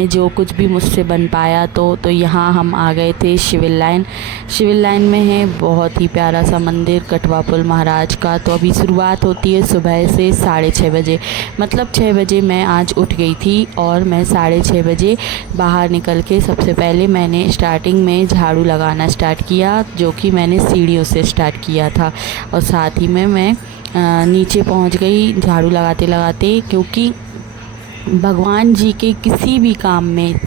मैंने जो कुछ भी मुझसे बन पाया। तो यहाँ हम आ गए थे सिविल लाइन। सिविल लाइन में है बहुत ही प्यारा सा मंदिर कटवा पुल महाराज का। तो अभी शुरुआत होती है सुबह से 6:30 बजे, मतलब 6 बजे मैं आज उठ गई थी और मैं 6:30 बजे बाहर निकल के सबसे पहले मैंने स्टार्टिंग में झाड़ू लगाना स्टार्ट किया, जो कि मैंने सीढ़ियों से स्टार्ट किया था। और साथ ही में मैं नीचे पहुंच गई झाड़ू लगाते लगाते, क्योंकि भगवान जी के किसी भी काम में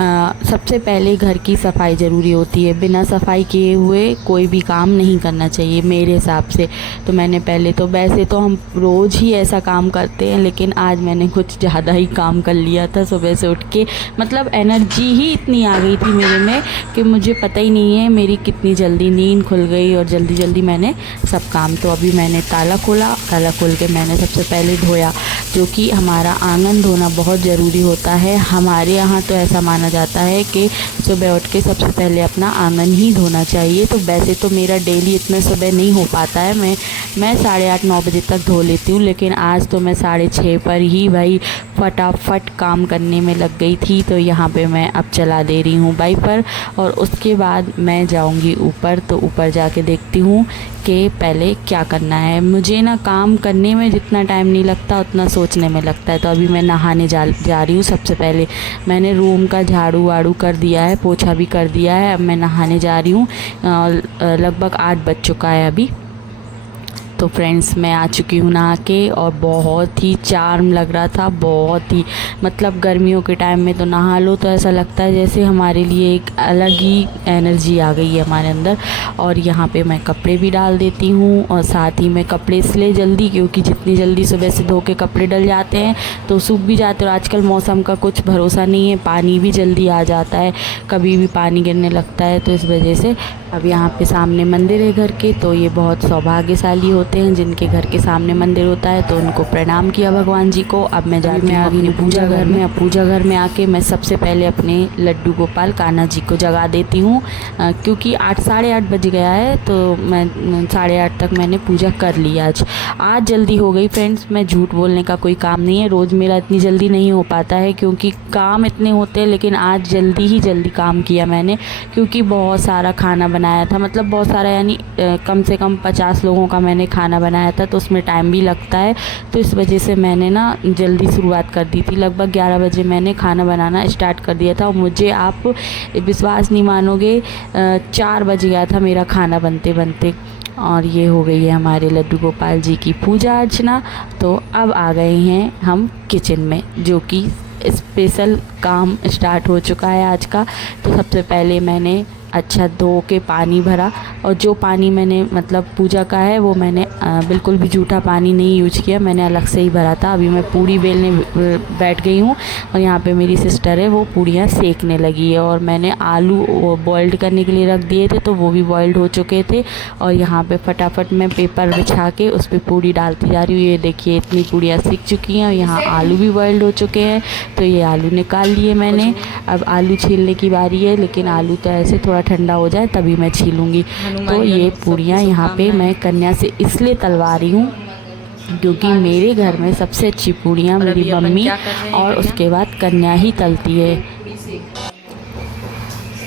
सबसे पहले घर की सफाई ज़रूरी होती है। बिना सफाई किए हुए कोई भी काम नहीं करना चाहिए मेरे हिसाब से। तो मैंने पहले तो, वैसे तो हम रोज़ ही ऐसा काम करते हैं, लेकिन आज मैंने कुछ ज़्यादा ही काम कर लिया था सुबह से उठ के। मतलब एनर्जी ही इतनी आ गई थी मेरे में कि मुझे पता ही नहीं है मेरी कितनी जल्दी नींद खुल गई और जल्दी जल्दी मैंने सब काम। तो अभी मैंने ताला खोला, ताला खोल के मैंने सबसे पहले धोया, जो कि हमारा आंगन धोना बहुत ज़रूरी होता है। हमारे यहाँ तो ऐसा माना जाता है कि सुबह उठ के सबसे पहले अपना आंगन ही धोना चाहिए। तो वैसे तो मेरा डेली इतना सुबह नहीं हो पाता है, मैं 8:30-9 बजे तक धो लेती हूँ, लेकिन आज तो मैं 6:30 पर ही भाई फटाफट काम करने में लग गई थी। तो यहाँ पे मैं अब चला दे रही हूँ वाइपर और उसके बाद मैं जाऊँगी ऊपर। तो ऊपर जाके देखती हूँ कि पहले क्या करना है। मुझे ना काम करने में जितना टाइम नहीं लगता उतना सोचने में लगता है। तो अभी मैं नहाने जा रही हूँ। सबसे पहले मैंने रूम का झाड़ू वाड़ू कर दिया है, पोछा भी कर दिया है। अब मैं नहाने जा रही हूँ। लगभग 8 बज चुका है अभी। तो फ्रेंड्स मैं आ चुकी हूँ नहा के और बहुत ही चार्म लग रहा था, बहुत ही। मतलब गर्मियों के टाइम में तो नहा लो तो ऐसा लगता है जैसे हमारे लिए एक अलग ही एनर्जी आ गई है हमारे अंदर। और यहाँ पे मैं कपड़े भी डाल देती हूँ और साथ ही में कपड़े इसलिए जल्दी, क्योंकि जितनी जल्दी सुबह से धो के कपड़े डल जाते हैं तो सूख भी जाते हैं। और आजकल मौसम का कुछ भरोसा नहीं है, पानी भी जल्दी आ जाता है, कभी भी पानी गिरने लगता है। तो इस वजह से अब यहाँ पे सामने मंदिर है घर के, तो ये बहुत सौभाग्यशाली होते हैं जिनके घर के सामने मंदिर होता है। तो उनको प्रणाम किया भगवान जी को। अब मैं जाती हूँ अपनी पूजा घर में। अब पूजा घर में आके मैं सबसे पहले अपने लड्डू गोपाल कान्हा जी को जगा देती हूँ, क्योंकि 8-8:30 बज गया है। तो मैं 8:30 तक मैंने पूजा कर ली। आज जल्दी हो गई फ्रेंड्स। मैं झूठ बोलने का कोई काम नहीं है, रोज़ मेरा इतनी जल्दी नहीं हो पाता है क्योंकि काम इतने होते हैं। लेकिन आज जल्दी काम किया मैंने, क्योंकि बहुत सारा खाना बनाया था। मतलब बहुत सारा यानी कम से कम 50 लोगों का मैंने खाना बनाया था, तो उसमें टाइम भी लगता है। तो इस वजह से मैंने ना जल्दी शुरुआत कर दी थी। लगभग 11 बजे मैंने खाना बनाना स्टार्ट कर दिया था और मुझे आप विश्वास नहीं मानोगे 4 बज गया था मेरा खाना बनते बनते। और ये हो गई है हमारे लड्डू गोपाल जी की पूजा अर्चना। तो अब आ गए हैं हम किचन में, जो कि स्पेशल काम स्टार्ट हो चुका है आज का। तो सबसे पहले मैंने अच्छा धो के पानी भरा, और जो पानी मैंने मतलब पूजा का है वो मैंने बिल्कुल भी जूठा पानी नहीं यूज किया, मैंने अलग से ही भरा था। अभी मैं पूड़ी बेलने बैठ गई हूँ और यहाँ पे मेरी सिस्टर है वो पूड़ियाँ सेकने लगी है। और मैंने आलू बॉइल्ड करने के लिए रख दिए थे, तो वो भी बॉइल्ड हो चुके थे। और यहाँ पे फटाफट मैं पेपर बिछा के उस पर पूड़ी डालती जा रही हूँ। ये देखिए इतनी पूड़ियाँ सीख चुकी हैं और यहाँ आलू भी बॉइल्ड हो चुके हैं। तो ये आलू निकाल लिए मैंने। अब आलू छीलने की बारी है, लेकिन आलू तो ऐसे थोड़ा ठंडा हो जाए तभी मैं छीलूँगी। तो ये पूड़ियाँ यहाँ पे मैं कन्या से इसलिए तलवा रही हूँ क्योंकि मेरे घर में सबसे अच्छी पूड़ियाँ मेरी मम्मी और उसके बाद कन्या ही तलती है।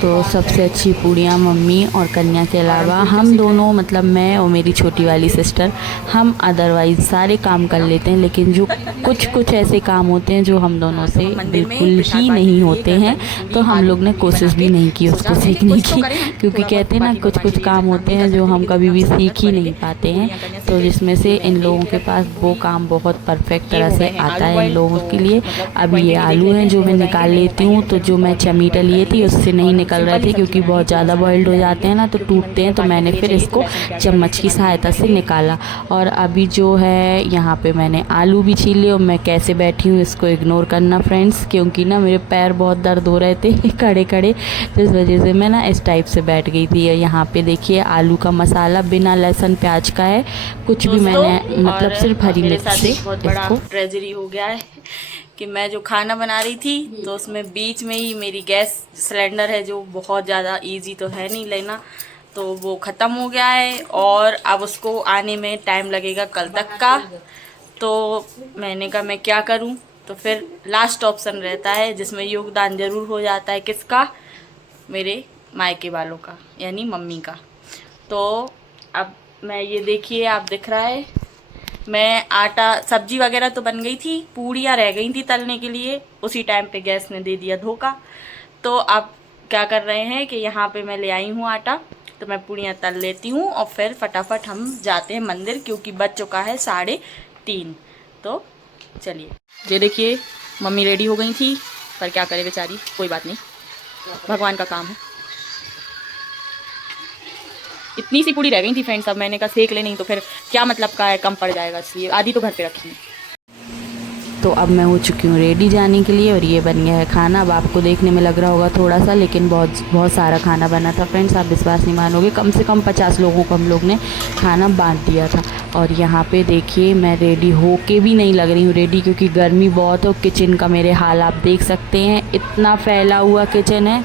तो सबसे अच्छी पूड़ियाँ मम्मी और कन्या के अलावा हम दोनों, मतलब मैं और मेरी छोटी वाली सिस्टर, हम अदरवाइज़ सारे काम कर लेते हैं। लेकिन जो कुछ ऐसे काम होते हैं जो हम दोनों से बिल्कुल ही नहीं होते हैं, तो हम लोग ने कोशिश भी नहीं की उसको सीखने की, क्योंकि कहते हैं ना कुछ काम होते हैं जो हम कभी भी सीख ही नहीं पाते हैं। तो जिसमें से इन लोगों के पास वो काम बहुत परफेक्ट तरह से आता है इन लोगों के लिए। अब ये आलू हैं जो मैं निकाल लेती हूँ। तो जो मैं चमीटा लिए थी उससे नहीं निकल रहे थे, क्योंकि बहुत ज़्यादा बॉइल्ड हो जाते हैं ना तो टूटते हैं। तो मैंने फिर इसको चम्मच की सहायता से निकाला। और अभी जो है यहाँ पे मैंने आलू भी छील लिए। और मैं कैसे बैठी हूँ इसको इग्नोर करना फ्रेंड्स, क्योंकि ना मेरे पैर बहुत दर्द हो रहे थे खड़े खड़े, तो इस वजह से मैं ना इस टाइप से बैठ गई थी। यहाँ पे देखिए आलू का मसाला बिना लहसुन प्याज का है, कुछ भी मैंने मतलब सिर्फ हरी मिर्च से इसको। ट्रेजरी हो गया है कि मैं जो खाना बना रही थी तो उसमें बीच में ही मेरी गैस सिलेंडर है, जो बहुत ज़्यादा इजी तो है नहीं लेना, तो वो ख़त्म हो गया है और अब उसको आने में टाइम लगेगा कल तक का। तो मैंने कहा मैं क्या करूं, तो फिर लास्ट ऑप्शन रहता है जिसमें योगदान ज़रूर हो जाता है, किसका? मेरे मायके वालों का, यानी मम्मी का। तो अब मैं ये देखिए, आप दिख रहा है, मैं आटा, सब्जी वगैरह तो बन गई थी, पूड़ियाँ रह गई थी तलने के लिए, उसी टाइम पे गैस ने दे दिया धोखा। तो अब क्या कर रहे हैं कि यहाँ पे मैं ले आई हूँ आटा, तो मैं पूड़ियाँ तल लेती हूँ और फिर फटाफट हम जाते हैं मंदिर, क्योंकि बज चुका है 3:30। तो चलिए। ये देखिए मम्मी रेडी हो गई थी, पर क्या करे बेचारी, कोई बात नहीं, भगवान का काम है। इतनी सी पूड़ी रह गई थी फ्रेंड्स, अब मैंने कहा सेक ले, नहीं तो फिर क्या मतलब का है, कम पड़ जाएगा, इसलिए आधी तो घर पे रखी है। तो अब मैं हो चुकी हूँ रेडी जाने के लिए और ये बन गया है खाना। अब आपको देखने में लग रहा होगा थोड़ा सा, लेकिन बहुत सारा खाना बना था फ्रेंड्स, आप विश्वास नहीं मानोगे, कम से कम 50 लोगों को हम लोग ने खाना बांट दिया था। और यहाँ पे देखिए मैं रेडी हो के भी नहीं लग रही हूँ रेडी, क्योंकि गर्मी बहुत है। किचन का मेरे हाल आप देख सकते हैं, इतना फैला हुआ किचन है।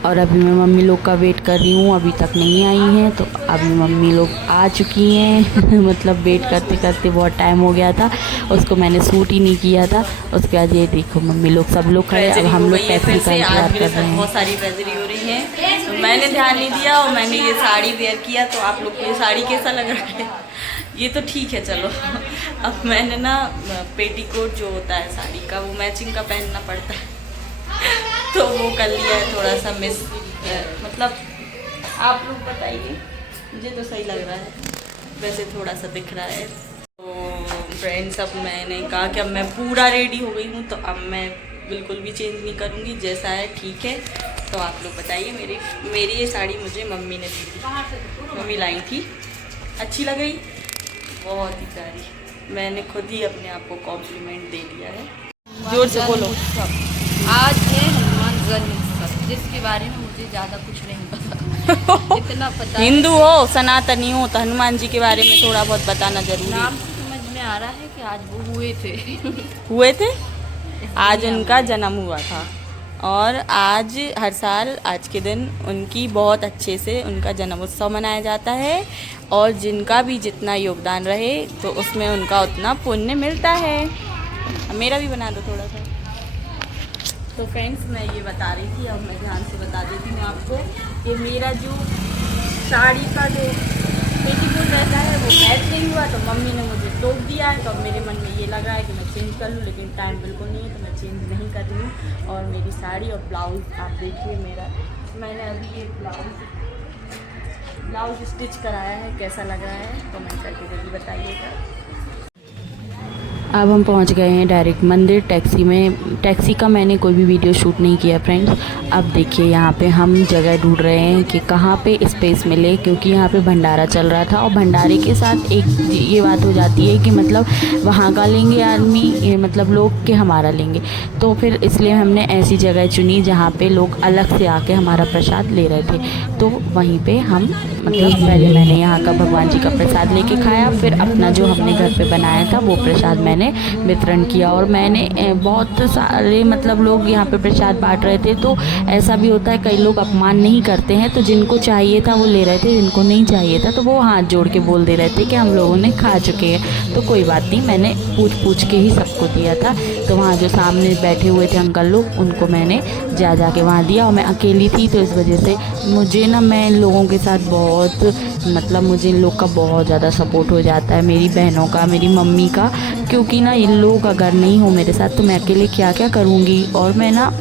और अभी मैं मम्मी लोग का वेट कर रही हूँ, अभी तक नहीं आई हैं। तो अभी मम्मी लोग आ चुकी हैं मतलब वेट करते करते बहुत टाइम हो गया था, उसको मैंने शूट ही नहीं किया था। उसके बाद ये देखो मम्मी लोग सब लोग खड़े, अब हम लोग टैक्सी का इंतजार कर रहे हैं। बहुत सारी ट्रेजरी हो रही है, तो मैंने ध्यान नहीं दिया और मैंने ये साड़ी वेयर किया। तो आप लोग को ये साड़ी कैसा लग रहा है? ये तो ठीक है, चलो। अब मैंने ना पेटीकोट जो होता है साड़ी का, वो मैचिंग का पहनना पड़ता है, तो वो कर लिया है, थोड़ा सा मिस, मतलब आप लोग बताइए, मुझे तो सही लग रहा है, वैसे थोड़ा सा दिख रहा है। तो फ्रेंड्स अब मैंने कहा कि अब मैं पूरा रेडी हो गई हूँ, तो अब मैं बिल्कुल भी चेंज नहीं करूँगी, जैसा है ठीक है। तो आप लोग बताइए, मेरी ये साड़ी मुझे मम्मी ने दी थी, मम्मी लाई थी, अच्छी लग रही, बहुत ही प्यारी। मैंने खुद ही अपने आप को कॉम्प्लीमेंट दे दिया है। जोर से बोलो। आज है हनुमान जन्मोत्सव, जिसके बारे में मुझे ज़्यादा कुछ नहीं पता इतना पता हिंदू हो, सनातनी हो, तो हनुमान जी के बारे में थोड़ा बहुत बताना जरूरी है। नाम से समझ में आ रहा है कि आज वो हुए थे आज उनका जन्म हुआ था, और आज हर साल आज के दिन उनकी बहुत अच्छे से उनका जन्मोत्सव मनाया जाता है, और जिनका भी जितना योगदान रहे तो उसमें उनका उतना पुण्य मिलता है। मेरा भी बना दो थोड़ा सा। तो फ्रेंड्स मैं ये बता रही थी, अब मैं ध्यान से बता देती हूँ आपको कि मेरा जो साड़ी का जो पेटीकोट रहता है वो मैच नहीं हुआ, तो मम्मी ने मुझे टोक दिया है। तो अब मेरे मन में ये लग रहा है कि मैं चेंज कर लूँ, लेकिन टाइम बिल्कुल नहीं है, तो मैं चेंज नहीं कर रही हूँ। और मेरी साड़ी और ब्लाउज़ आप देखिए मेरा, मैंने अभी ये ब्लाउज़ स्टिच कराया है, कैसा लग रहा है कमेंट करके जल्दी बताइएगा। अब हम पहुंच गए हैं डायरेक्ट मंदिर टैक्सी में। टैक्सी का मैंने कोई भी वीडियो शूट नहीं किया फ्रेंड्स। अब देखिए यहाँ पे हम जगह ढूंढ रहे हैं कि कहाँ पे स्पेस मिले, क्योंकि यहाँ पे भंडारा चल रहा था, और भंडारे के साथ एक ये बात हो जाती है कि मतलब वहाँ का लेंगे आदमी, मतलब लोग के हमारा लेंगे, तो फिर इसलिए हमने ऐसी जगह चुनी जहाँ पे लोग अलग से आके हमारा प्रसाद ले रहे थे। तो वहीं पर हम मतलब पहले मैंने यहाँ का भगवान जी का प्रसाद लेके खाया, फिर अपना जो हमने घर पर बनाया था वो प्रसाद मैंने वितरण किया। और मैंने बहुत सारे मतलब लोग यहाँ पे प्रसाद बांट रहे थे, तो ऐसा भी होता है कई लोग अपमान नहीं करते हैं, तो जिनको चाहिए था वो ले रहे थे, जिनको नहीं चाहिए था तो वो हाथ जोड़ के बोल दे रहे थे कि हम लोगों ने खा चुके हैं। तो कोई बात नहीं, मैंने पूछ के ही सबको दिया था। तो वहाँ जो सामने बैठे हुए थे अंकल लोग, उनको मैंने जा के वहाँ दिया, और मैं अकेली थी तो इस वजह से मुझे ना, मैं इन लोगों के साथ बहुत मतलब मुझे इन लोग का बहुत ज़्यादा सपोर्ट हो जाता है, मेरी बहनों का, मेरी मम्मी का, क्योंकि ना इन लोग अगर नहीं हो मेरे साथ तो मैं अकेले क्या क्या करूँगी। और मैं ना,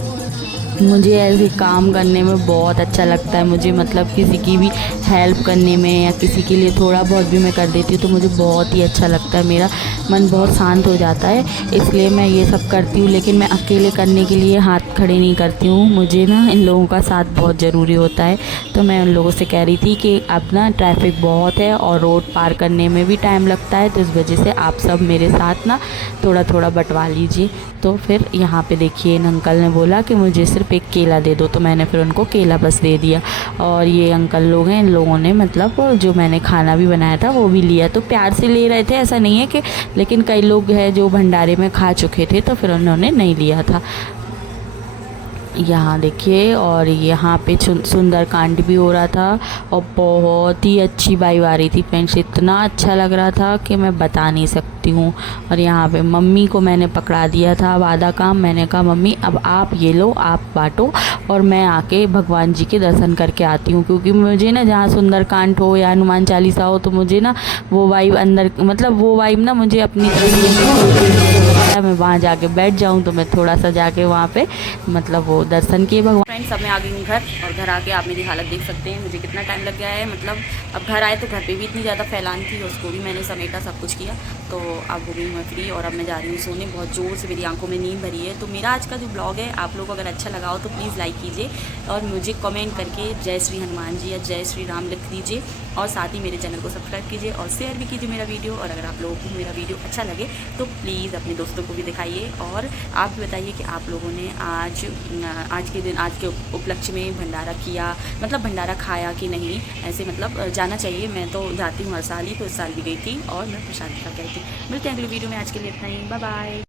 मुझे ऐसे काम करने में बहुत अच्छा लगता है, मुझे मतलब किसी की भी हेल्प करने में या किसी के लिए थोड़ा बहुत भी मैं कर देती हूँ तो मुझे बहुत ही अच्छा लगता है, मेरा मन बहुत शांत हो जाता है, इसलिए मैं ये सब करती हूँ। लेकिन मैं अकेले करने के लिए हाथ खड़े नहीं करती हूँ, मुझे ना इन लोगों का साथ बहुत ज़रूरी होता है। तो मैं उन लोगों से कह रही थी कि अब ना ट्रैफिक बहुत है और रोड पार करने में भी टाइम लगता है, तो इस वजह से आप सब मेरे साथ ना थोड़ा थोड़ा बंटवा लीजिए। तो फिर यहाँ पे देखिए इन अंकल ने बोला कि मुझे सिर्फ एक केला दे दो, तो मैंने फिर उनको केला बस दे दिया। और ये अंकल लोग हैं, इन लोगों ने मतलब जो मैंने खाना भी बनाया था वो भी लिया, तो प्यार से ले रहे थे, ऐसा नहीं है कि, लेकिन कई लोग हैं जो भंडारे में खा चुके थे तो फिर उन्होंने नहीं लिया था। यहाँ देखिए, और यहाँ पे सुंदरकांड भी हो रहा था और बहुत ही अच्छी वाइब आ रही थी फ्रेंड्स। इतना अच्छा लग रहा था कि मैं बता नहीं सकती हूँ। और यहाँ पे मम्मी को मैंने पकड़ा दिया था अब आधा काम। मैंने कहा मम्मी अब आप ये लो, आप बांटो और मैं आके भगवान जी के दर्शन करके आती हूँ, क्योंकि मुझे ना जहाँ सुंदरकांड हो या हनुमान चालीसा हो तो मुझे ना वो वाइब अंदर, मतलब वो वाइब ना मुझे अपनी तरफ मैं वहाँ जाके बैठ जाऊँ, तो मैं थोड़ा सा जाके वहाँ पे मतलब वो दर्शन किए भगवान। फ्रेंड्स अब मैं आ गई हूँ घर, और घर आके आप मेरी हालत देख सकते हैं मुझे कितना टाइम लग गया है। मतलब अब घर आए तो घर पे भी इतनी ज़्यादा फैलान थी, उसको भी मैंने समेटा, सब कुछ किया। तो अब हो गई मैं फ्री और अब मैं जा रही हूँ सोने। बहुत ज़ोर से मेरी आंखों में नींद भरी है। तो मेरा आज का जो ब्लॉग है आप लोग को अगर अच्छा लगा हो तो प्लीज़ लाइक कीजिए और मुझे कमेंट करके जय श्री हनुमान जी या जय श्री राम लिख दीजिए, और साथ ही मेरे चैनल को सब्सक्राइब कीजिए और शेयर भी कीजिए मेरा वीडियो। और अगर आप लोगों को मेरा वीडियो अच्छा लगे तो प्लीज़ अपने दोस्तों को भी दिखाइए, और आप भी बताइए कि आप लोगों ने आज के दिन, आज के उपलक्ष्य में भंडारा किया, मतलब भंडारा खाया कि नहीं। ऐसे मतलब जाना चाहिए, मैं तो जाती हूँ हर साल ही, तो इस साल भी गई थी और मैं प्रसाद खा के आई थी। मिलते हैं अगली वीडियो में, आज के लिए इतना ही, बाय बाय।